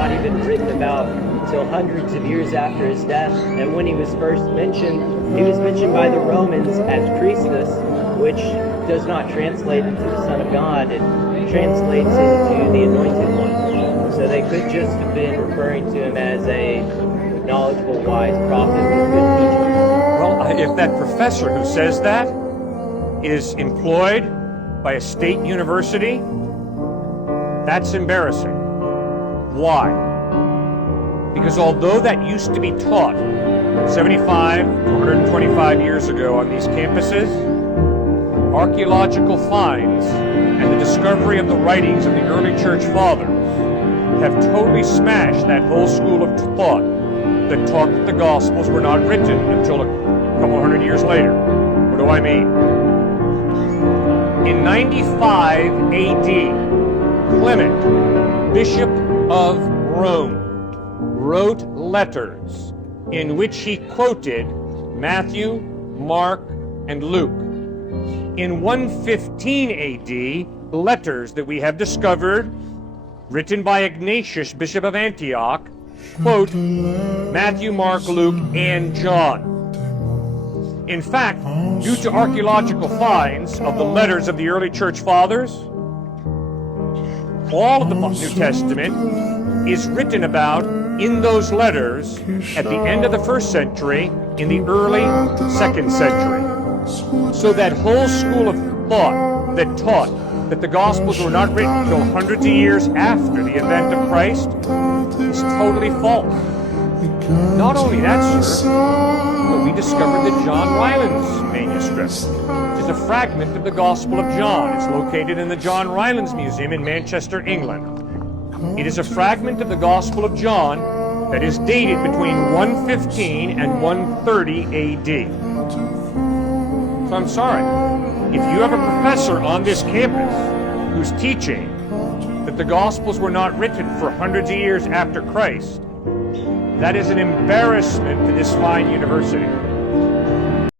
not even written about until hundreds of years after his death. And when he was first mentioned, he was mentioned by the Romans as Christus, which does not translate into the Son of God. It translates into the Anointed One. So they could just have been referring to him as a knowledgeable, wise prophet with good teaching. Well, if that professor who says that is employed by a state university, that's embarrassing. Why? Because although that used to be taught 75 to 125 years ago on these campuses, archaeological finds and the discovery of the writings of the early church fathers have totally smashed that whole school of thought that taught that the Gospels were not written until a couple hundred years later. What do I mean? In 95 AD, Clement, Bishop of Rome, wrote letters in which he quoted Matthew, Mark, and Luke. In 115 AD, letters that we have discovered, written by Ignatius, Bishop of Antioch, quote Matthew, Mark, Luke, and John. In fact, due to archaeological finds of the letters of the early church fathers, all of the New Testament is written about in those letters at the end of the first century, in the early second century. So that whole school of thought that taught that the Gospels were not written until hundreds of years after the event of Christ is totally false. Not only that, sir, but we discovered the John Rylands manuscript, which is a fragment of the Gospel of John. It's located in the John Rylands Museum in Manchester, England. It is a fragment of the Gospel of John that is dated between 115 and 130 AD. So I'm sorry, if you have a professor on this campus who's teaching that the Gospels were not written for hundreds of years after Christ, that is an embarrassment to this fine university.